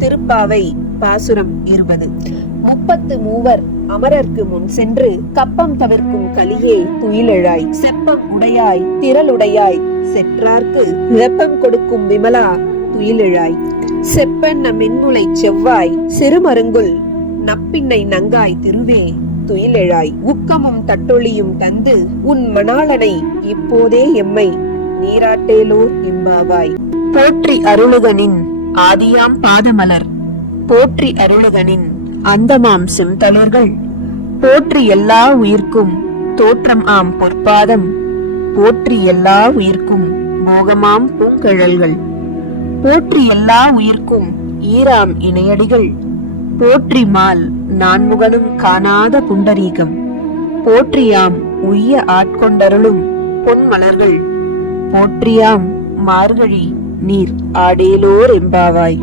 திருப்பாவை பாசுரம் 20. 33 அமரர்க்கு முன் சென்று கப்பம் தவிர்க்கும் கலியே துயிலெழாய். செப்பம் உடையாய் திரளுடையாய் செற்றார்க்கு வெப்பம் கொடுக்கும் விமலா துயிலெழாய். செப்பன் மென்முலை செவ்வாய் சிறுமருங்குல் நப்பின்னை நங்காய் திருவே துயிலெழாய். உக்கமும் தட்டொழியும் தந்து உன் மணாளனை இப்போதே எம்மை நீராட்டேலோர் எம்பாவாய். போற்றி அருளுகனின் ஆதியாம் பாதமலர் போற்றி அருளுகனின் அந்தமாம் செம்தளர்கள் போற்றி எல்லா உயிர்க்கும் தோற்றம் ஆம் பொற்பாதம் போற்றி எல்லா உயிர்க்கும் போகமாம் பூங்கழல்கள் போற்றி எல்லா உயிர்க்கும் ஈராம் இணையடிகள் போற்றி மால் நான்முகனும் காணாத புண்டரீகம் போற்றியாம் உய்ய ஆட்கொண்டருளும் பொன்மலர்கள் போற்றியாம் மார்கழி நீர் ஆடேலோர் எம்பாவாய்.